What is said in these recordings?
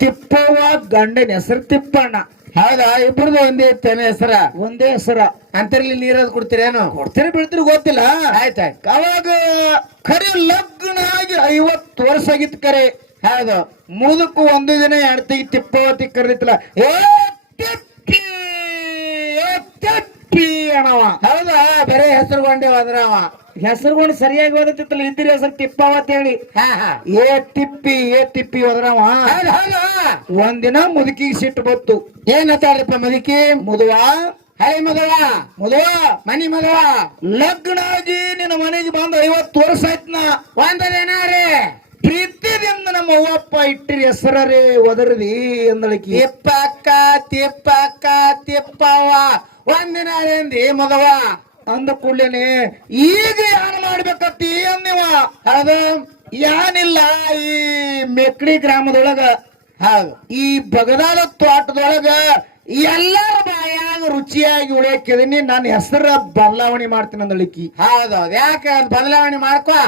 ತಿಪ್ಪವ್ವ ಗಂಡನ ಹೆಸರು ತಿಪ್ಪಣ್ಣ. ಹೌದಾ? ಇಬ್ರದು ಒಂದೇ ಇತ್ತೇನ ಹೆಸರ? ಒಂದೇ ಹೆಸರ. ಅಂತರ್ಲಿ ನೀರದ್ ಕೊಡ್ತೀರೇನು? ಕೊಡ್ತೀರಿ ಬಿಡ್ತೀರಿ ಗೊತ್ತಿಲ್ಲ. ಆಯ್ತಾಯ್ತು. ಅವಾಗ ಖರೆ ಲಗ್ನ ಆಗಿ 50 ವರ್ಷ ಆಗಿತ್ತು ಕರೆ. ಹೌದು. ಮುದಕ್ಕೂ ಒಂದು ದಿನ ಹೆಣ್ತಿ ತಿಪ್ಪವತಿ ಕರೆದಿತ್ತಲ್ಲ, ಏ ತಿಪ್ಪಿ ಏ ತಿಪ್ಪಿ ಅಣವ. ಹೌದಾ? ಬರೇ ಹೆಸರುಗೊಂಡೇ ಹೋದ್ರ ಅವ. ಹೆಸರುಗೊಂಡು ಸರಿಯಾಗಿ ಓದತ್ತಿತ್ತಲ್ಲ, ಇದ್ದಿರ ಹೆಸರು ತಿಪ್ಪವತ್ ಹೇಳಿ ಏ ತಿಪ್ಪಿ ಹೋದ್ರವ. ಒಂದಿನ ಮುದುಕಿಗೆ ಸಿಟ್ಟು ಬತ್ತು. ಏನತ್ತಾರಪ್ಪ ಮುದುಕಿ? ಮುದುವ, ಹಳೆ ಮದುವ ಮನಿ ಮದುವ ಲಗ್ನ ಆಗಿ ನಿನ್ನ ಮನೆಗೆ ಬಂದು 50 ವರ್ಷ ಆಯ್ತನ. ಒಂದೇನಾರೇ ಪ್ರೀತಿದಿಂದ ನಮ್ಮ ಅವ್ವಪ್ಪ ಇಟ್ಟಿರಿ ಹೆಸರೇ ಒದರದಿ ಎಂದಳಕಿ. ತಿಪ್ಪಕ್ಕ ತಿಪ್ಪವ್ವ ಒಂದಿನಾರೇಂದಿ ಮದುವ ಅಂದ ಕೂಡ್ಲೇನೆ ಈಗ ಏನ್ ಮಾಡ್ಬೇಕತ್ತಿ ಅನ್ನಿವ. ಹೌದು. ಏನಿಲ್ಲ, ಈ ಮೆಕ್ಡಿ ಗ್ರಾಮದೊಳಗ, ಹೌದು, ಈ ಬಗದಾದ ತೋಟದೊಳಗ ಎಲ್ಲರ ಬಾಯಾಗ ರುಚಿಯಾಗಿ ಉಳಿಯಕಿದೀನಿ. ನನ್ನ ಹೆಸರ ಬದಲಾವಣೆ ಮಾಡ್ತೀನಿ ಅಂದಳಿಕಿ. ಹೌದೌದು. ಯಾಕೆ ಬದಲಾವಣೆ ಮಾಡ್ಕೊ?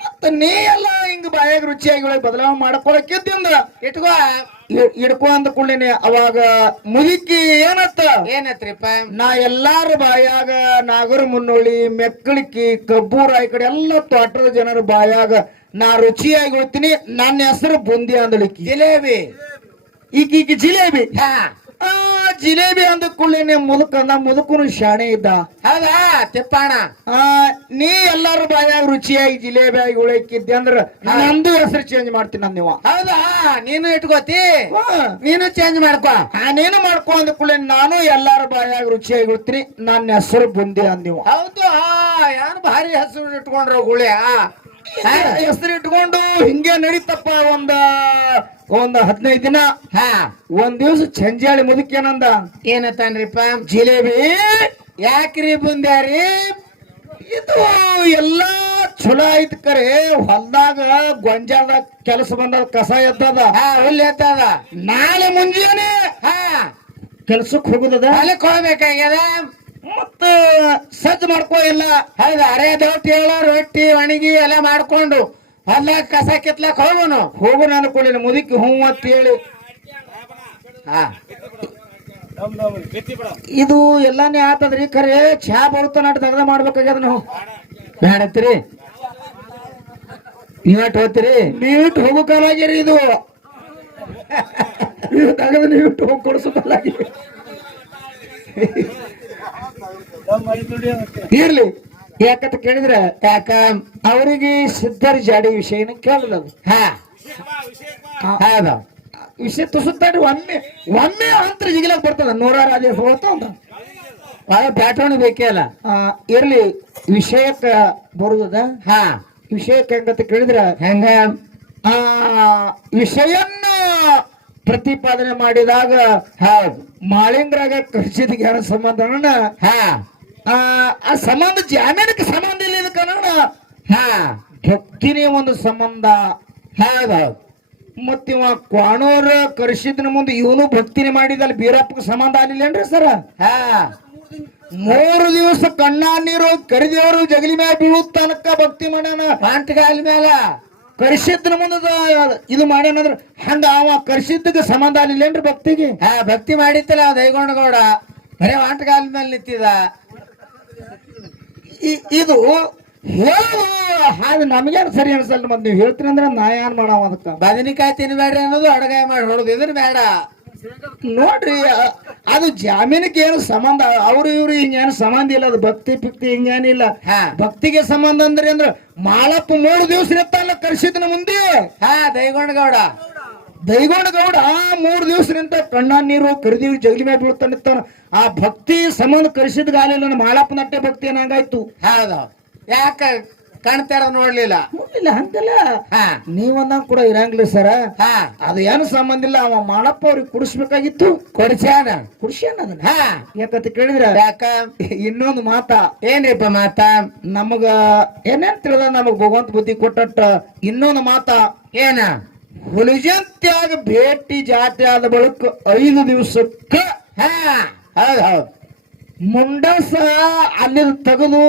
ಮತ್ತ ನೀ ಎಲ್ಲ ಹಿಂಗ ಬಾಯಾಗ ರುಚಿಯಾಗಿ ಒಳಗೆ ಬದಲಾವಣೆ ಮಾಡ್ಕೊಳಕಿದ್ದಿಂದ ಇಡ್ಕೊ ಅಂದ ಕೂಡಲೇನೆ ಅವಾಗ ಮುದುಕಿ ಏನತ್ರಿಪ್ಪ? ನಾ ಎಲ್ಲಾರ ಬಾಯಾಗ ನಾಗರ ಮುನ್ನೋಳಿ, ಮೆಕ್ಕಳಿಕಿ, ಕಬ್ಬೂರ ಈ ಕಡೆ ಎಲ್ಲ ತೋಟದ ಜನರ ಬಾಯಾಗ ನಾ ರುಚಿಯಾಗಿ ಉಳ್ತೀನಿ. ನನ್ನ ಹೆಸರು ಬುಂದಿ ಅಂದಳಿಕಿ. ಜಿಲೇಬಿ. ಈಕೀಕಿ ಜಿಲೇಬಿ. ಜಿಲೇಬಿ ಅಂದ ಕೂಡಲೇನೆ ಮುದುಕನು ಶಾಣೆ ಇದ್ದ. ಹೌದಾ ತಿಪ್ಪಣ್ಣ? ನೀ ಎಲ್ಲಾರ ಬಾಯಾಗ ರುಚಿಯಾಗಿ ಜಿಲೇಬಿ ಆಗಿ ಉಳಕಿದ್ದೆ ಅಂದ್ರ ನಂದು ಹೆಸರು ಚೇಂಜ್ ಮಾಡ್ತೀನಿ ನೀವು. ಹೌದಾ? ನೀನು ಇಟ್ಕೋತಿ, ನೀನು ಚೇಂಜ್ ಮಾಡ್ಕೊ. ನೀನು ಮಾಡ್ಕೊ ಅಂದ ಕೂಡಲೇ ನಾನು ಎಲ್ಲಾರ ಬಾಯಾಗ ರುಚಿಯಾಗಿ ಉಳ್ತೀನಿ. ನನ್ನ ಹೆಸರು ಬುಂದಿ ಅಂದಿವ. ಹೌದು. ಯಾರು ಭಾರಿ ಹೆಸರು ಇಟ್ಕೊಂಡ್ರ ಗುಳೆ ಹೆಸರು ಇಟ್ಕೊಂಡು ಹಿಂಗೆ ನಡೀತಪ್ಪ. ಒಂದ್ 15 ದಿನ. ಒಂದ್ ದಿವ್ಸ ಚಂಜಾಳಿ ಮುದುಕೇನಂದ. ಏನತ್ತಾನ್ರಿಪ್ಪ? ಜಿಲೇಬಿ ಯಾಕ್ರಿ ಬುಂದ್ಯಾರಿ? ಇದು ಎಲ್ಲಾ ಚಲೋ ಐತ್ ಕರೆ, ಹೊಲ್ದಾಗ ಗೊಂಜಾಳದಾಗ ಕೆಲಸ ಬಂದ ಕಸ ಎದ್ದದ, ಹುಲ್ಲು ಎತ್ತದ. ನಾಳೆ ಮುಂಜಾನೆ ಕೆಲ್ಸಕ್ ಹೋಗುದದ, ಹೊಲಕ್ ಹೋಗ್ಬೇಕಾಗ್ಯದ. ಮತ್ತ ಸಜ್ಜು ಮಾಡ್ಕೋ ಇಲ್ಲ. ಹೌದು. ಅರೆ ದೊಡ್ಡ ರೊಟ್ಟಿ ಒಣಗಿ ಎಲ್ಲ ಮಾಡ್ಕೊಂಡು ಹೊಲ್ದಾಗ ಕಸ ಕಿತ್ಲಕ್ ಹೋಗೋಣ ಅನ್ಕೊಳ್ಳಿ. ಮುದುಕಿ ಹೂ ಅಂತ ಹೇಳಿ ಇದು ಎಲ್ಲಾನೇ ಆತದ್ರಿ. ಖರೆ ಚಾ ಬರುತ್ತ ನಾಟ ತೆಗ್ದ ಮಾಡ್ಬೇಕಾಗ್ಯದ. ನಾವು ಬೇಡತ್ರಿ, ನೀವಟ್ ಹೋಗ್ತೀರಿ? ನೀವಿಟ್ಟು ಹೋಗೋ ಕಾಲ ಆಗ್ಯಾರಿ ಇದು. ತೆಗದ ನೀವಿಟ್ಟು ಹೋಗಿ ಕೊಡಿಸೋ ಕಾಲ ಆಗ್ಯಾರಿ. ಇರ್ಲಿ, ಯಾಕಂತ ಕೇಳಿದ್ರೆ ಅವರಿಗೆ ಸಿದ್ಧರ ಜಾಡಿ ವಿಷಯನ ಕೇಳದ. ವಿಷಯ ತುಸುತ್ತಾಡಿ ಒಮ್ಮೆ ಅಂತರ ಜಿಗಿಲಾಗ ಬರ್ತದ. 100 ರಾಜ ಹೋಗ್ತಾವ ಬ್ಯಾಟ್ರೋಣಿ ಬೇಕೇ ಅಲ್ಲ. ಇರ್ಲಿ, ವಿಷಯಕ್ಕ ಬರುದದ. ವಿಷಯಕ್ಕೆ ಹೆಂಗಂತ ಕೇಳಿದ್ರ ಹೆಂಗ ವಿಷಯನ್ನ ಪ್ರತಿಪಾದನೆ ಮಾಡಿದಾಗ ಮಾಳಿಂಗ್ರಾಗ ಕರ್ಸಿದ ಜ್ಞಾನ ಸಂಬಂಧನ ಆ ಸಂಬಂಧ ಜಾಮೀನಕ್ಕೆ ಸಂಬಂಧ ಇಲ್ಲ. ಇದಕ್ಕೆ ನೋಡ ಭಕ್ತಿನೇ ಒಂದು ಸಂಬಂಧ. ಮತ್ತಿವ ಕ್ವಾಣೂರ ಕರ್ಸಿದ್ನ ಮುಂದೆ ಇವನು ಭಕ್ತಿನೇ ಮಾಡಿದಲ್ಲಿ ಬೀರಪ್ಪಗೆ ಸಂಬಂಧ ಆಗಲಿಲ್ಲೇನ್ರಿ ಸರ? 3 ದಿವಸ ಕಣ್ಣ ನೀರು ಕರಿದೇವರು ಜಗಲಿ ಮ್ಯಾಲ ಬೀಳು ತನಕ ಭಕ್ತಿ ಮಾಡ್ಯಾನ. ಪಾಂಟಗಾಲ ಮ್ಯಾಲ ಕರ್ಸಿದ್ನ ಮುಂದ ಇದು ಮಾಡ್ಯಾನಂದ್ರ ಹಂಗ ಅವ ಕರ್ಸಿದ್ದಕ್ಕೆ ಸಂಬಂಧ ಆಗಲಿಲ್ಲೇನ್ರಿ ಭಕ್ತಿಗೆ? ಭಕ್ತಿ ಮಾಡಿತ್ತಲ್ಲ ಅವ್ ದೈಗೊಂಡಗೌಡ, ಬರೇ ವಾಂಟಗಾಲ ಮೇಲೆ ನಿಂತಿದ. ಇದು ಹೇಳು ಹಾಗೆ ನಮಗೇನು ಸರಿ ಅನ್ಸಲ್ಲ. ಮತ್ತೆ ನೀವು ಹೇಳ್ತೀರಿ ಅಂದ್ರೆ ನಾ ಏನ್ ಮಾಡವ? ಅದಕ್ಕ ಬದನಿಕಾಯಿ ತಿನ್ಬೇಡ್ರಿ ಅನ್ನೋದು, ಅಡಗಾಯಿ ಮಾಡಿ ಹೊಡೋದು ಇದ್ರ ಬೇಡ ನೋಡ್ರಿ. ಅದು ಜಾಮೀನಕ್ಕೆ ಏನು ಸಂಬಂಧ, ಅವ್ರು ಇವ್ರು ಹಿಂಗೇನು ಸಂಬಂಧ ಇಲ್ಲ. ಅದು ಭಕ್ತಿ ಪಿಕ್ತಿ ಹಿಂಗೇನಿಲ್ಲ. ಭಕ್ತಿಗೆ ಸಂಬಂಧ ಅಂದ್ರೆ ಮಾಳಪ್ಪ 3 ದಿವಸ ಇರ್ತಾನಲ್ಲ ಕರ್ಸಿದ್ನ ಮುಂದೆ. ದೈಗೊಂಡಗೌಡ 3 ದಿವಸ ನಿಂತ ಕಣ್ಣ ನೀರು ಕರಿದೀವಿ ಜಗಲಿ ಮ್ಯಾಲ ಬೀಳ್ತಾನಿರ್ತಾನ. ಆ ಭಕ್ತಿ ಸಂಬಂಧ ಕರ್ಸಿದ್ ಗಾಲಿಲ್ಲ. ಮಾಳಪ್ಪ ನಟ್ಟೆ ಭಕ್ತಿ ಏನಾಗಾಯ್ತು? ಹೌದು. ಯಾಕ ಕಾಣ್ತಾರ ನೋಡ್ಲಿಲ್ಲ? ಹಂಗಲ್ಲ, ನೀವಂದಂಗ ಕೂಡ ಇರಂಗಿಲ್ಲ ಸರ. ಅದು ಏನು ಸಂಬಂಧ ಇಲ್ಲ. ಅವ ಮಾಳಪ್ಪ ಅವ್ರಿಗೆ ಕುಡಿಸ್ಬೇಕಾಗಿತ್ತು, ಕುಡಿಸ್ಯಾನ ಅದನ್ನ. ಯಾಕಂತ ಕೇಳಿದ್ರ ಇನ್ನೊಂದು ಮಾತ. ಏನ್ರಿಪ್ಪ ಮಾತ? ನಮಗ ಏನೇನ್ ತಿಳಿದ ನಮಗ್ ಭಗವಂತ ಬುದ್ಧಿ ಕೊಟ್ಟಟ್ಟ ಇನ್ನೊಂದು ಮಾತ. ಏನ? ಹುಲಿಜಂತ್ಯಾಗ ಭೇಟಿ ಜಾತಿ ಆದ ಬಳಿಕ 5 ದಿವಸಕ್ಕ ಹೌದು ಮುಂಡಸ ಅಲ್ಲಿ ತೆಗೆದು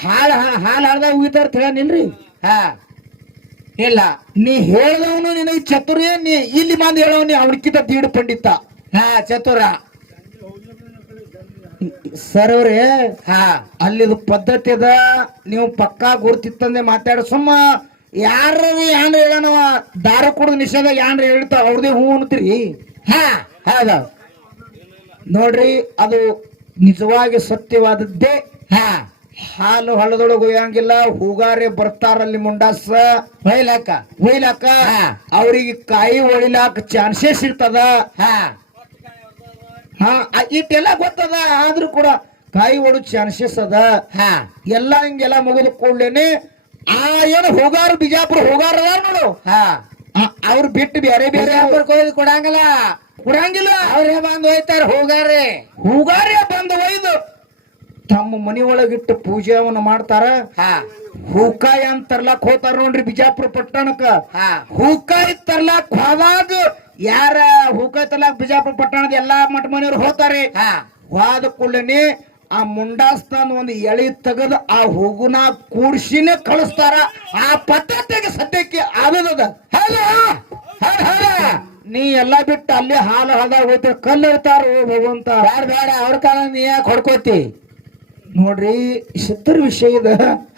ಹಾಲು ಹಾಳ್ದಾಗ ಉಗಿತಾರ ಹೇಳನಿಲ್ರಿ. ಇಲ್ಲ. ನೀ ಹೇಳ್ದವನು ನಿನಗೆ ಚತುರ್ಯ, ನೀ ಇಲ್ಲಿ ಮಂದಿ ಹೇಳವನಿ ಅವನಕ್ಕಿಂತ ದೀಡ್ ಪಂಡಿತ. ಹಾ ಚತುರ. ಸರ್ ಅವ್ರೆ ಹಾ ಅಲ್ಲಿದು ಪದ್ಧತಿ ಅದ, ನೀವು ಪಕ್ಕಾ ಗುರ್ತಿತ್ತಂದೆ ಮಾತಾಡ. ಸುಮ್ಮ ಯಾರ ಏನ್ರ ಹೇಳನವ ದಾರು ಕುಡಿದ ನಿಷೇಧ ಏನ್ರ ಹೇಳ್ತಾವ ಅವ್ರದೇ ಹೂ ಅಂತೀರಿ. ಹಾ ಹೌದು ನೋಡ್ರಿ, ಅದು ನಿಜವಾಗಿ ಸತ್ಯವಾದದ್ದೇ. ಹಾ ಹಾಲು ಹಳ್ಳದೊಳಗೆ ಒಯ್ಯಂಗಿಲ್ಲ. ಹೂಗಾರೆ ಬರ್ತಾರಲ್ಲಿ ಮುಂಡಾಸ ಹೊಯ್ಲಕ್ಕ. ಒಯ್ಲಾಕ, ಹಾ. ಅವ್ರಿಗೆ ಕಾಯಿ ಒಳಿಲಾಕ ಚಾನ್ಸಸ್ ಇರ್ತದ. ಹಾ ಹಾ ಇಟ್ಟೆಲ್ಲ ಗೊತ್ತದ, ಆದ್ರೂ ಕೂಡ ಕಾಯಿ ಒಡು ಚಾನ್ಸಸ್ ಅದ. ಹಾ ಎಲ್ಲ ಹಿಂಗೆಲ್ಲ ಮುಗಿದ ಕೂಡ್ಲೇನೆ ಆ ಏನು ಹೋಗಾರ ಬಿಜಾಪುರ ಹೋಗಾರ ಅದಾರ ನೋಡು, ಹಾ ಅವ್ರು ಬಿಟ್ಟು ಬೇರೆ ಬೇರೆ ಕೊಯ್ದು ಕೊಡಂಗಿಲ್ಲ, ಕೊಡಂಗಿಲ್ಲ. ಅವ್ರೇ ಬಂದು ಹೋಯ್ತಾರ ಹೋಗಾರೆ. ಹೂಗಾರೆ ಬಂದು ಒಯ್ದು ತಮ್ಮ ಮನಿ ಒಳಗಿಟ್ಟು ಪೂಜೆವನ್ನ ಮಾಡ್ತಾರ. ಹಾ ಹೂಕಾಯಿ ಅಂತ ತರ್ಲಾಕ್ ಹೋತಾರ ನೋಡ್ರಿ ಬಿಜಾಪುರ ಪಟ್ಟಣಕ್ಕ. ಹಾ ಹೂಕಾಯಿ ತರ್ಲಾಕ್ ಹೋದಾಗ ಯಾರ ಹೂಕಾಯಿ ತರ್ಲಾಕ್ ಬಿಜಾಪುರ ಪಟ್ಟಣದ ಎಲ್ಲಾ ಮಠ ಮನೆಯವ್ರು ಹೋಗ್ತಾರೆ. ಹಾ ಹೋದ ಕೂಡಲೇ ಆ ಮುಂಡಾಸ್ತಾನ ಒಂದು ಎಳಿ ತೆಗೆದು ಆ ಹೂಗುನ ಕೂಡ್ಸಿನೇ ಕಳಿಸ್ತಾರ. ಆ ಪದ್ಧತಿಗೆ ಸದ್ಯಕ್ಕೆ ಆದದ. ನೀ ಎಲ್ಲಾ ಬಿಟ್ಟು ಅಲ್ಲಿ ಹಾಲು ಹಳದಾಗ ಹೋಗ್ತಾರೆ, ಕಲ್ಲು ಇರ್ತಾರ ಹೋಗುವಂತ. ಬೇಡ ಬೇಡ, ಅವ್ರ ಕಾಲ ನೀ ಯಾಕೆ ಹೊಡ್ಕೋತಿ. ನೋಡ್ರಿ, ಸಿದ್ಧರ ವಿಷಯದ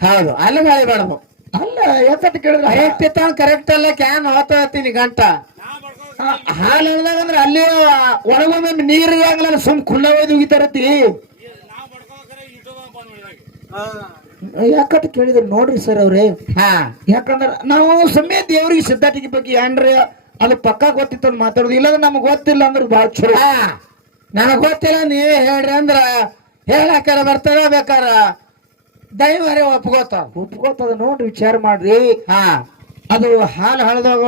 ಹೌದು, ಅಲ್ಲಿ ಮಳೆ ಬೇಡದು. ಅಲ್ಲ ಯಾಕಂತ ಕೇಳಿದ್ರೆ ಕರೆಕ್ಟ್ ಇತ್ತ ಕರೆಕ್ಟ್ ಅಲ್ಲ, ಕ್ಯಾನ್ ಹೋಗ್ತೀನಿ ಗಂಟ. ಹಾಲು ಹಳದಾಗ ಅಂದ್ರೆ ಅಲ್ಲಿ ಒಳಗೊಮ್ಮೆ ನೀರು ಆಗಲ್ಲ, ಸುಮ್ ಖುಲ್ಲ ಒಯ್ದು ಉಗಿತಾರತಿ. ಯಾಕಂತ ಕೇಳಿದ್ರೆ ನೋಡ್ರಿ ಸರ್ ಅವ್ರೆ, ಹಾ ಯಾಕಂದ್ರ ನಾವು ಸಮಯ ದೇವ್ರಿಗೆ ಸಿದ್ಧಾಟಿಕೆ ಬಗ್ಗೆ ಏನ್ರಿ ಅದು ಪಕ್ಕಾ ಗೊತ್ತಿತ್ತು ಅಂತ ಮಾತಾಡೋದು. ಇಲ್ಲಂದ್ರೆ ನಮಗ್ ಗೊತ್ತಿಲ್ಲ ಅಂದ್ರೆ ಬಾಳ ಚಲೋ. ಹಾ ನನಗ್ ಗೊತ್ತಿಲ್ಲ, ನೀವೇ ಹೇಳ್ರಿ ಅಂದ್ರ ಹೇಳಕ್ಕಾರ ಬರ್ತಾರ, ಬೇಕಾರ ದೈವರೇ ಒಪ್ಕೋತದ. ನೋಡ್ರಿ, ವಿಚಾರ ಮಾಡ್ರಿ. ಹಾ ಅದು ಹಾಲು ಹಳದಾಗ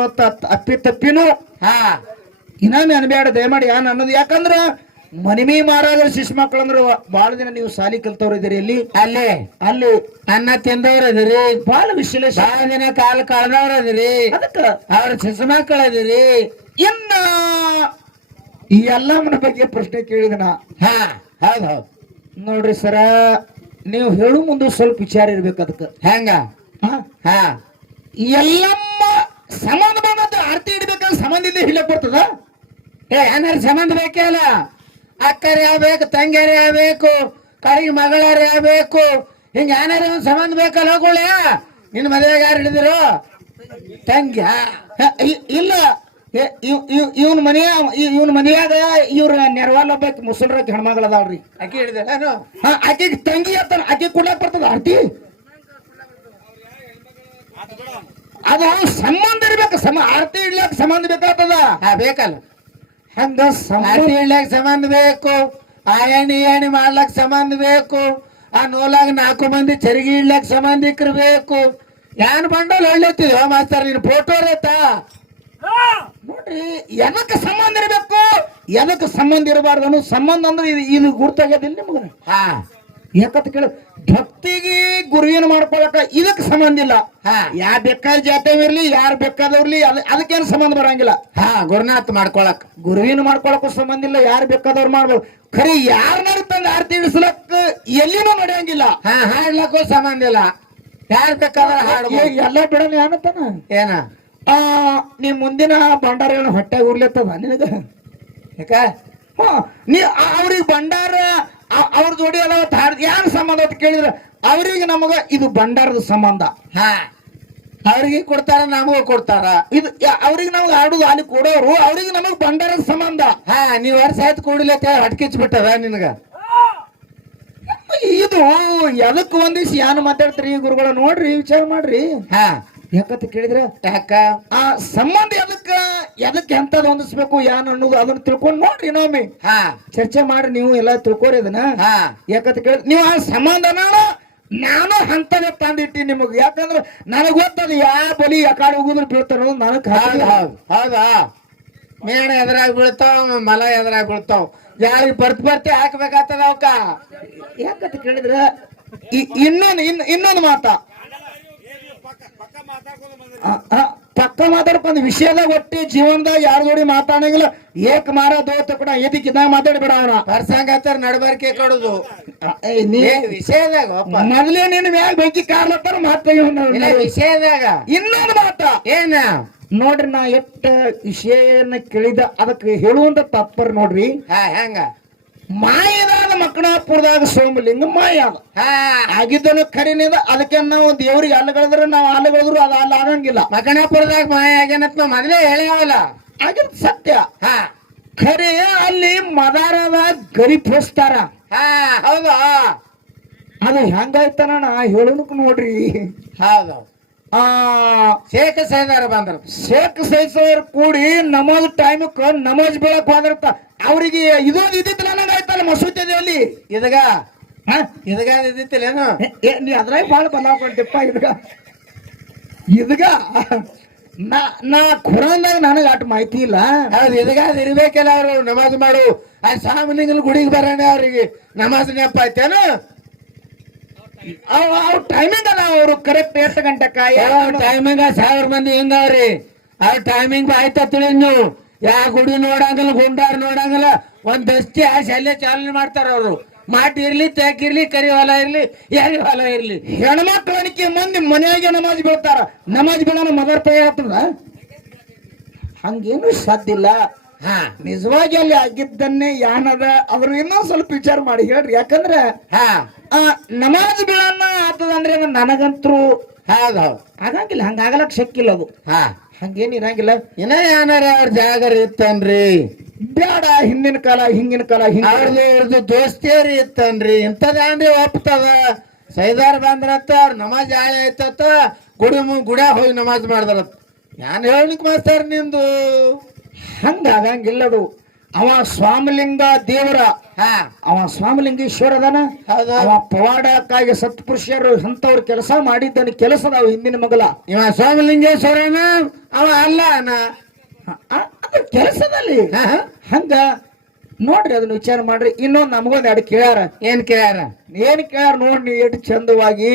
ಅಪ್ಪಿ ತಪ್ಪಿನು ಹಾ ಇನ್ನೊಮ್ಮೆ ಅನ್ಬೇಡ ದಯಮಾಡಿ ಏನ್ ಅನ್ನೋದು. ಯಾಕಂದ್ರ ಮನಿಮಿ ಮಾರಾಗ ಶಿಶು ಮಕ್ಕಳಂದ್ರ ಬಾಳ ದಿನ ನೀವು ಸಾಲಿ ಕಲ್ತವ್ರಿದ್ದೀರಿ. ಇಲ್ಲಿ ಅಲ್ಲಿ ಅಲ್ಲಿ ಅನ್ನ ತಿಂದವ್ರ ಅದಿರಿ, ಬಾಳ ವಿಶ್ಲೇಷ ಬಾಳ ದಿನ ಕಾಲ ಕಳೆದವ್ರ ಅದಿರಿ, ಅದಕ್ಕ ಅವ್ರ ಶಿಶು ಮಕ್ಕಳ ಅದಿರಿ. ಇನ್ನ ಈ ಎಲ್ಲಮ್ಮನ ಬಗ್ಗೆ ಪ್ರಶ್ನೆ ಕೇಳಿದನ. ಹಾ ಹೌದ್ ಹೌದ್ ನೋಡ್ರಿ ಸರ, ನೀವು ಹೇಳು ಮುಂದೆ ಸ್ವಲ್ಪ ವಿಚಾರ ಇರ್ಬೇಕು. ಅದಕ್ಕೆ ಹೆಂಗ? ಹಾ ಎಲ್ಲಮ್ಮ ಸಂಬಂಧ ಬಂದದ್ದು ಆರತಿ ಇಡ್ಬೇಕಂದ್ರೆ ಸಂಬಂಧ ಇದೆ ಹಿಲ್ಲಕ್ ಬರ್ತದ. ಏನಾರು ಸಂಬಂಧ ಬೇಕೇ ಅಲ್ಲ. ಅಕ್ಕರೇ ಆಗ್ಬೇಕು, ತಂಗಿಯರೇ ಆಗ್ಬೇಕು, ಕಡೆಗೆ ಮಗಳರೇ ಆಗ್ಬೇಕು, ಹಿಂಗ ಏನಾರು ಒಂದ್ ಸಂಬಂಧ ಬೇಕಲ್ಲ. ಹೋಗುಳ್ಯ ನಿನ್ನ ಮದುವೆಗೆ ಯಾರು ಹಿಡಿದಿರು? ತಂಗ್ಯ ಇಲ್ಲ, ಇವನ್ ಮನೆಯಾಗ ಇವ್ರ ನೆರವಾಲ್ ಒಬ್ಬಾಕಿ ಮುಸಲ್ರಾಕಿ ಹೆಣ್ಮಗಳದಾಳ್ರಿ. ಅಕ್ಕಿ ಹಿಡಿದ ಆಕಿಗೆ ತಂಗಿ ಅತ್ತ ಆಕಿ ಕೊಡ್ಲಾಕ್ ಬರ್ತದ ಆರತಿ. ಅದು ಸಂಬಂಧ ಇರ್ಬೇಕು, ಆರತಿ ಇಡ್ಲಾಕ ಸಂಬಂಧ ಬೇಕಾಗ್ತದ. ಬೇಕಲ್ಲ. ಹಂಗ ಆರತಿ ಇಡ್ಲಕ್ ಸಂಬಂಧ ಬೇಕು, ಆ ಎಣ್ಣೆ ಮಾಡ್ಲಕ್ ಸಂಬಂಧ ಬೇಕು, ಆ ನೂಲಾಗ 4 ಮಂದಿ ಚರಿಗೆ ಇಡ್ಲಕ್ ಸಂಬಂಧಿಕರು ಬೇಕು. ಏನ್ ಬಂಡಲ್ ಒಳ್ಳೆತ್ತಿದ್ವ ಮಾಸ್ತರ್, ನೀನು ಫೋಟೋ ಇರತ್ತಾ? ನೋಡ್ರಿ, ಎದಕ್ಕೆ ಸಂಬಂಧ ಇರ್ಬೇಕು, ಎದಕ್ಕೆ ಸಂಬಂಧ ಇರಬಾರ್ದು ಅನ್ನೋ ಸಂಬಂಧ ಅಂದ್ರೆ ಇದು ಗುರ್ತಾಗ್ಯದಿಲ್ಲ ನಿಮ್ಗ. ಹಾ ಯಾಕಂತ ಕೇಳ, ಭಕ್ತಿಗೆ ಗುರುವಿನ ಮಾಡ್ಕೊಳಕ ಇದಕ್ಕೆ ಸಂಬಂಧ ಇಲ್ಲ. ಹಾ ಯಾರ್ ಬೇಕಾದ ಜಾತಿ ಇರ್ಲಿ, ಯಾರು ಬೇಕಾದವ್ರಲಿ, ಅದಕ್ಕೇನು ಸಂಬಂಧ ಬರಂಗಿಲ್ಲ. ಹಾ ಗುರುನಾಥ್ ಮಾಡ್ಕೊಳಕ್, ಗುರುವಿನ ಮಾಡ್ಕೊಳಕ್ಕೂ ಸಂಬಂಧ ಇಲ್ಲ, ಯಾರು ಬೇಕಾದವ್ರು ಮಾಡ್ಬೋದು. ಖರೀ ಯಾರನ್ನಾರು ತಂದು ಆರತಿ ಇಡಿಸ್ಲಕ್ ಎಲ್ಲಿನೂ ನಡೆಯಂಗಿಲ್ಲ. ಹಾ ಹಾಡ್ಲಕ್ಕೂ ಸಂಬಂಧ ಇಲ್ಲ, ಯಾರು ಬೇಕಾದ್ರೆ ಹಾಡ್ಬೋದು. ಎಲ್ಲ ಬಿಡೋಣ ಏನತ್ತಾನ ಏನ ನೀ ಮುಂದಿನ ಭಂಡಾರ ಹೊಟ್ಟೆ ಉರ್ಲೆತ್ತದ ನಿನಗ. ಯಾಕ? ನೀ ಅವ್ರಿಗೆ ಭಂಡಾರ ಅವ್ರ ಜೋಡಿ ಎಲ್ಲ ಯಾರು ಸಂಬಂಧ ಅಂತ ಕೇಳಿದ್ರ ಅವ್ರಿಗೆ ನಮಗ ಇದು ಭಂಡಾರದ ಸಂಬಂಧ. ಹಾ ಅವ್ರಿಗೆ ಕೊಡ್ತಾರ, ನಮಗೂ ಕೊಡ್ತಾರ. ಇದು ಅವ್ರಿಗೆ ನಮಗ್ ಆಡುದು ಅಲ್ಲಿ ಕೊಡೋರು, ಅವ್ರಿಗೆ ನಮಗ್ ಭಂಡಾರದ ಸಂಬಂಧ. ಹಾ ನೀವ್ ವರ್ಷ ಆಯ್ತು ಕೂಡಿಲತ್ತ ಹೊಟ್ಕಿಚ್ ಬಿಟ್ಟದ ನಿನಗ. ಇದು ಎದಕ್ ಒಂದಿವ್ಸ ಏನ್ ಮಾತಾಡ್ತಾರಿ ಗುರುಗಳ, ನೋಡ್ರಿ ವಿಚಾರ ಮಾಡ್ರಿ. ಹಾ ಯಾಕಂತ ಕೇಳಿದ್ರ ಯಾಕ ಆ ಸಂಬಂಧ ಎದಕ್ಕೆ ಎಂತದ್ ಹೊಂದಿಸ್ಬೇಕು ಏನ್ ಅನ್ನೋದು ಅದನ್ನ ತಿಳ್ಕೊಂಡ್ ನೋಡ್ರಿ. ಇನ್ನೊಮ್ಮೆ ಹಾ ಚರ್ಚೆ ಮಾಡ್ರಿ, ನೀವು ಎಲ್ಲ ತಿಳ್ಕೊರಿ ಅದನ್ನ. ಹಾ ಯಾಕಂತ ಕೇಳಿದ್ರೆ ನೀವು ಆ ಸಂಬಂಧನ ನಾನು ಹಂತದ ತಂದಿಟ್ಟಿ ನಿಮಗ್. ಯಾಕಂದ್ರ ನನಗ್ ಗೊತ್ತದ ಯಾವ ಬಲಿ ಯಾಕಾಡಿ ಹೋಗುದ್ರು ಬೀಳ್ತಾರ ನನಗ್. ಹೌದಾ? ಮೇಣ ಎದುರಾಗ ಬೀಳ್ತಾವ, ಮಲ ಎದುರಾಗ ಬೀಳ್ತಾವ, ಯಾರಿಗೆ ಬರ್ತಿ ಹಾಕ್ಬೇಕಾಗ್ತದ ಅವಕ್ಕ. ಯಾಕಂತ ಕೇಳಿದ್ರ ಇನ್ನೊಂದು ಮಾತ, ಪಕ್ಕ ಮಾತಾಡ್ಕೊಂಡ್ ವಿಷಯದಾಗ ಒಟ್ಟಿ ಜೀವನದಾಗ ಯಾರ ಜೋಡಿ ಮಾತಾಡಂಗಿಲ್ಲ ಏಕ್ ಮಾರ ದೋತ ಕೂಡ ಎದಕ್ ಇದ್ದಾಗ ಮಾತಾಡ್ಬೇಡ ಅವನ ಪರ್ಸಂಗತ್ತಾರ ನಡಬಾರ್ಕೆ ಕೊಡುದು ನೀ ವಿಷಯದಾಗ ಮೊದಲೇ ನಿನ್ ಮ್ಯಾಗ ಬೆಂಕಿ ಕಾರ್ಲತ್ತಾರ ಮಾತ ವಿಷಯದಾಗ ಇನ್ನೊಂದು ಮಾತ ಏನ ನೋಡ್ರಿ ನಾ ಎಷ್ಟ ವಿಷಯನ ಕೇಳಿದ ಅದಕ್ಕೆ ಹೇಳುವಂತ ತಾತ್ಪರ್ಯ ನೋಡ್ರಿ ಹೆಂಗ ಮಾಯದಾದ ಮಕ್ಕಳಾಪುರದಾಗ ಸೋಮಲಿಂಗ ಮಾಯ ಅದ ಆಗಿದ್ದನು ಖರೀನಿದ ಅದಕ್ಕೆ ನಾವು ದೇವ್ರಿಗೆ ಅಲ್ಲಗಳಿದ್ರೆ ನಾವು ಅಲ್ಲಗಳಿದ್ರು ಅದು ಅಲ್ಲ ಆಗಂಗಿಲ್ಲ ಮಕಣಾಪುರದಾಗ ಮಾಯ ಆಗ್ಯಾನತ್ ನಾವ್ ಮೊದಲೇ ಹೇಳ್ಯಾವಲ್ಲ ಆಗಿದ್ ಸತ್ಯ ಖರೆ ಅಲ್ಲಿ ಮದಾರದ ಗರಿ ಫೋಸ್ತಾರ ಹೌದು ಅದು ಹೆಂಗಾಯ್ತನ ಹೇಳೋನಕ್ ನೋಡ್ರಿ ಹೌದು ಶೇಖ ಸೈದಾರ ಬಂದ್ರ ಶೇಖ್ ಸೈಸರ್ ಕೂಡಿ ನಮಾಜ್ ಟೈಮಕ್ ನಮಾಜ್ ಬೀಳಕ್ ಹೋದಿರ್ತ ಅವ್ರಿಗೆ ಇದೊಂದು ಇದ್ದಿತ್ತಲ್ಲ ನಂಗಾಯ್ತಲ್ಲ ಮಸೂತಿಯಲ್ಲಿ ಇದಗ ಇದಿತ್ತಿಲ್ಲೇನು ನೀ ಅದ್ರಾಗ ಬಾಳ ಬಲಾಕೊಂಡಿಪ್ಪ ಇದಗ ನಾ ಖುರಾನ್ದಾಗ ನನಗ ಅಟ್ ಮಾಹಿತಿ ಇಲ್ಲ ಹೌದು ಇದಗಾದ ಇರ್ಬೇಕಲ್ಲ ಅವ್ರು ನಮಾಜ್ ಮಾಡು ಆ ಸಾಮಲಿಂಗನ ಗುಡಿಗೆ ಬರೋಣ ಅವ್ರಿಗೆ ನಮಾಜ್ ನೆಪ ಆಯ್ತೇನು ಅವ್ರ ಟೈಮಿಂಗ್ ಅಲ್ಲ ಅವ್ರು ಕರೆಕ್ಟ್ 8 ಗಂಟೆಕ ಟೈಮಿಂಗ್ 1000 ಮಂದಿ ಹೆಂಗವ್ರಿ ಅವ್ರ ಟೈಮಿಂಗ್ ಆಯ್ತಾ ತಿಳಿ ನೀವು ಯಾ ಗುಡಿ ನೋಡಂಗಿಲ್ಲ ಗುಂಡಾರ್ ನೋಡಂಗಿಲ್ಲ ಒಂದ್ ದಸ್ತಿ ಶಲ್ಯ ಚಾಲನೆ ಮಾಡ್ತಾರ ಅವ್ರು ಮಾಟಿ ಇರ್ಲಿ ತೇಕಿರ್ಲಿ ಕರಿ ಹೊಲ ಇರ್ಲಿ ಯಾರಿ ಹೊಲ ಇರ್ಲಿ ಹೆಣ್ಮಕ್ಳು ಅಣಿಕೆ ಮಂದಿ ಮನೆಯಾಗೆ ನಮಾಜ್ ಬೀಳ್ತಾರ ನಮಾಜ್ ಬೀಳೋಣ ಮದರ್ ಪೇ ಆಗ್ತದ ಹಂಗೇನು ಸಾಧ್ಯ ಇಲ್ಲ ನಿಜವಾಗಿ ಅಲ್ಲಿ ಆಗಿದ್ದನ್ನೇ ಯಾನದ ಅದ್ರ ಇನ್ನೊಂದ್ ಸ್ವಲ್ಪ ವಿಚಾರ ಮಾಡಿ ಹೇಳ್ರಿ ಯಾಕಂದ್ರೆ ನಮಾಜ್ ಬೀಳನ್ನ ಆತದಂದ್ರೆ ನನಗಂತೂ ಆಗಂಗಿಲ್ಲ ಹಂಗಾಗಲಕ್ ಶಕ್ಯ ಇಲ್ಲ ಅದು ಹಂಗೇನ್ ಇರಂಗಿಲ್ಲ ಇನ್ನ ಏನಾರ ಅವ್ರ ಜಾಗರ ಇತ್ತನ್ರಿ ಬೇಡ ಹಿಂದಿನ ಕಾಲ ಹಿಂಗಿನ ಕಾಲ ಅವ್ರದ್ದು ದೋಸ್ತಿಯರಿ ಇತ್ತನ್ರಿ ಇಂಥದೇನ್ರಿ ಒಪ್ತದ ಸೈದಾರ್ ಬಂದ್ರತ್ತ ಅವ್ರ ನಮಾಜ್ ಆಳೆ ಆಯ್ತತ್ತ ಗುಡ್ಯಾಗ ಹೋಗಿ ನಮಾಜ್ ಮಾಡಿದ್ರತ್ ಯಾನ್ ಹೇಳ್ಲಿಕ್ ಮಾಸ್ತಾರ ನಿಂದು ಹಂಗಾಗಂಗಿಲ್ಲದು ಅವ ಸ್ವಾಮಿಲಿಂಗ ದೇವರ ಅವ ಸ್ವಾಮಿಲಿಂಗೇಶ್ವರ ಅದಾನ ಅವ ಪವಾಡಕ್ಕಾಗಿ ಸತ್ಪುರುಷರು ಅಂತವ್ರ ಕೆಲಸ ಮಾಡಿದ್ದನ ಕೆಲಸದ ಹಿಂದಿನ ಮಗಲ ಇವ ಸ್ವಾಮಿಲಿಂಗೇಶ್ವರನ ಅವ ಅಲ್ಲ ಕೆಲಸದಲ್ಲಿ ಹಂಗ ನೋಡ್ರಿ ಅದನ್ನ ವಿಚಾರ ಮಾಡ್ರಿ ಇನ್ನೊಂದ್ ನಮಗೊಂದ್ ಎರಡು ಕೇಳ್ಯಾರ ಏನ್ ಕೇಳ್ಯಾರ ನೋಡ್ರಿ ಎಷ್ಟು ಚಂದವಾಗಿ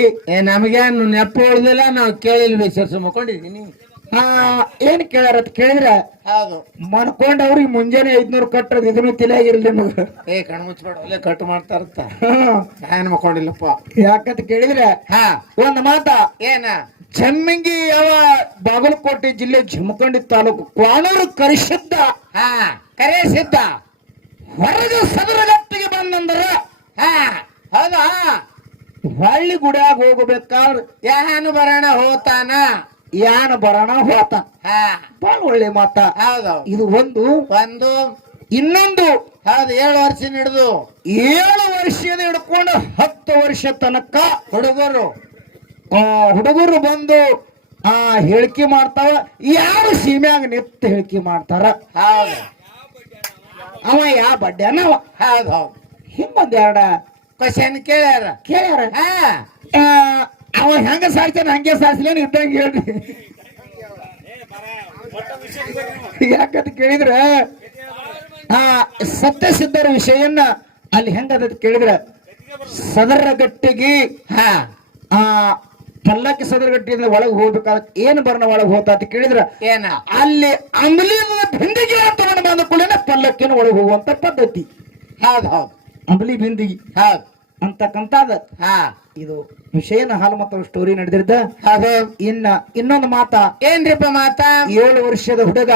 ನಮಗೇನು ನೆಪ ಉಳ್ದಿಲ್ಲ ನಾವು ಕೇಳಿಲ್ವಿ ಸರ್ಸು ಮಕ್ಕೊಂಡಿದೀನಿ ಏನ್ ಕೇಳ್ಯಾರ ಅಂತ ಕೇಳಿದ್ರ ಮನ್ಕೊಂಡ್ ಅವ್ರಿಗೆ ಮುಂಜಾನೆ 500 ಕಟ್ಟದ್ ಇದನ್ನು ತಿಳಿಯಾಗಿರ್ಲಿ ನಿಮಗ ಕಣ್ ಮುಚ್ಬೇಡ ಒಳ್ಳೆ ಕಟ್ ಮಾಡ್ತಾರತ್ತ ಏನ್ ಮಕ್ಕೊಂಡಿಲ್ಲಪ್ಪ ಯಾಕಂತ ಕೇಳಿದ್ರೆ ಒಂದ್ ಮಾತ ಏನ ಜಮ್ಮಿಂಗಿ ಯಾವ ಬಾಗಲಕೋಟೆ ಜಿಲ್ಲೆ ಜಮಖಂಡಿ ತಾಲೂಕು ಕ್ವಾಣೂರು ಕರಿಸಿದ್ದ ಕರೆಸಿದ್ದ ಹೊರಗೆ ಸದರಗಟ್ಟಿಗೆ ಬಂದಂದ್ರ ಹೌದಾ ಹಳ್ಳಿ ಗುಡಿಯಾಗ ಹೋಗಬೇಕಾದ್ರ ಯಾನು ಬರೋಣ ಹೋತಾನ ಯಾನ ಬರೋಣ ಹೋತ ಬಹಳ ಒಳ್ಳೆ ಮಾತ ಇದು ಒಂದು ಇನ್ನೊಂದು ಹೌದು 7 ವರ್ಷ ಹಿಡಿದು 7 ವರ್ಷದ ಹಿಡ್ಕೊಂಡು 10 ವರ್ಷ ತನಕ ಹುಡುಗರು ಬಂದು ಹೇಳಿಕೆ ಮಾಡ್ತಾವ ಯಾರು ಸೀಮ್ಯಾಗ ನಿತ್ತ ಹೇಳಿಕೆ ಮಾಡ್ತಾರ ಅವ ಯಾವ ಬಡ್ಡ್ಯಾನವ ಹಿಂಗೊಂದ್ ಎರಡ ಕ್ವಶನ್ ಕೇಳ್ಯಾರ ಅವ ಹೆಂಗ ಸಾರ್ತಾನ ಹಂಗೆ ಸಾರ್ಸ್ಲೇನು ಇದ್ದಂಗೆ ಹೇಳ್ರಿ ಯಾಕಂತ ಕೇಳಿದ್ರ ಸತ್ಯಸಿದ್ಧರ ವಿಷಯನ್ನ ಅಲ್ಲಿ ಹೆಂಗದ ಕೇಳಿದ್ರ ಸದರಗಟ್ಟಿಗೆ ಪಲ್ಲಕ್ಕಿ ಸದರಗಟ್ಟಿಯಿಂದ ಒಳಗೆ ಹೋಗ್ಬೇಕಾದ ಏನ್ ಬರ್ಣ ಒಳಗೆ ಹೋತ ಅಂತ ಕೇಳಿದ್ರ ಅಲ್ಲಿ ಅಂಬಲಿನ ಬಿಂದಿಗೆ ತಗೊಂಡು ಬಂದ ಕೂಡ ಪಲ್ಲಕ್ಕಿನ ಒಳಗೆ ಹೋಗುವಂತ ಪದ್ಧತಿ ಅಂಬಲಿ ಬಿಂದಿಗೆ ಅಂತಕ್ಕಂಥದ ಇದು ವಿಷಯನ ಹಾಲು ಮತ್ತು ಸ್ಟೋರಿ ನಡೆದಿರ್ದ ಇನ್ನೊಂದು ಮಾತ ಏನ್ರಿಪ್ಪ ಮಾತ 7 ವರ್ಷದ ಹುಡುಗ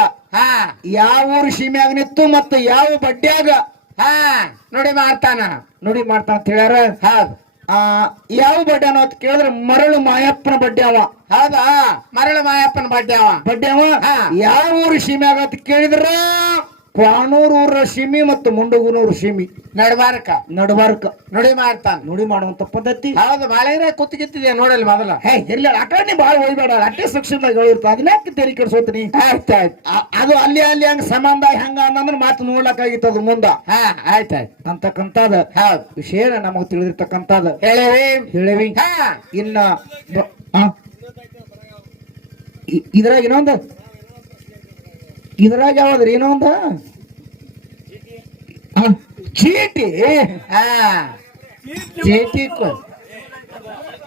ಯಾವ ಊರು ಸೀಮ್ಯಾಗ ನಿತ್ತು ಮತ್ತು ಯಾವ ಬಡ್ಡ್ಯಾಗ ನೋಡಿ ಮಾಡ್ತಾನ ಅಂತ ಹೇಳ್ಯಾರ ಯಾವ ಬಡ್ಡ್ಯಾನ ಅಂತ ಕೇಳಿದ್ರೆ ಮರಳು ಮಾಯಪ್ಪನ ಬಡ್ಡ್ಯಾವ ಮರಳು ಮಾಯಪ್ಪನ ಬಡ್ಡ್ಯಾವ ಯಾವ ಊರು ಸೀಮ್ಯಾಗ ಅಂತ ಕೇಳಿದ್ರ ಕ್ವಾಣೂರು ಊರ ಸೀಮಿ ಮತ್ತು ಮುಂಡಗುನೂರು ಸೀಮಿ ನಡಬಾರಕ ನೋಡಿ ಮಾಡುವಂತ ಪದ್ಧತಿ ಹೌದು ಬಾಳೆ ಕುತ್ತಿಗಿತ್ತಿದೆ ನೋಡಲ್ಲಿ ಮೊದಲ ಇಲ್ಲ ಆಕಡೆ ಬಾಳ ಹೋಗ್ಬೇಡ ಅಟ್ಟೆ ಸೂಕ್ಷ್ಮದಾಗ ಹೇಳಿರ್ತ ಅದನ್ಯಾಕೆ ತೆರಿ ಕೆಡ್ಸೋತೀನಿ ಅದು ಅಲ್ಲಿ ಹಂಗ ಸಂಬಂಧ ಹೆಂಗ ಅನ್ನಂದ್ರ ಮಾತು ನೋಡ್ಲಕ್ಕಾಗಿತ್ತು ಅದು ಮುಂದ ಆಯ್ತಾಯ್ತು ಅಂತಕ್ಕಂಥದ ವಿಷಯ ನಮಗ್ ತಿಳಿದಿರ್ತಕ್ಕಂಥದ ಹೇಳೇವಿ ಇನ್ನ ಇದ್ರಾಗ ಯಾವ್ದ್ರಿ ಇನ್ನೊಂದ ಚೀಟಿ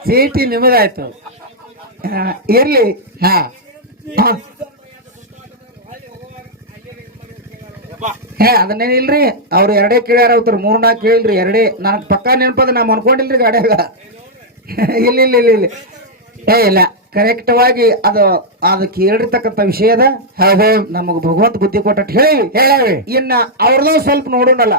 ಚೀಟಿ ನಿಮ್ಮದಾಯ್ತು ಇರ್ಲಿ ಅದನ್ನೇನಿಲ್ರಿ ಅವ್ರು ಎರಡೇ ಕೇಳ್ಯಾರ ಅವ್ರು 3-4 ಕೇಳಿಲ್ರಿ ಎರಡೇ ನನಗ್ ಪಕ್ಕಾ ನೆನಪದ ನಾ ಅನ್ಕೊಂಡಿಲ್ರಿ ಗಾಡ್ಯಾಗ ಇಲ್ಲ ಇಲ್ಲ ಇಲ್ಲ ಇಲ್ಲ ಇಲ್ಲ ಕರೆಕ್ಟವಾಗಿ ಅದು ಕೇಳಿರ್ತಕ್ಕಂಥ ವಿಷಯದ ಹೌದು ನಮಗ್ ಭಗವಂತ ಬುದ್ಧಿ ಕೊಟ್ಟ ಹೇಳಿ ಇನ್ನ ಅವ್ರದ್ದು ಸ್ವಲ್ಪ ನೋಡೋಣಲ್ಲ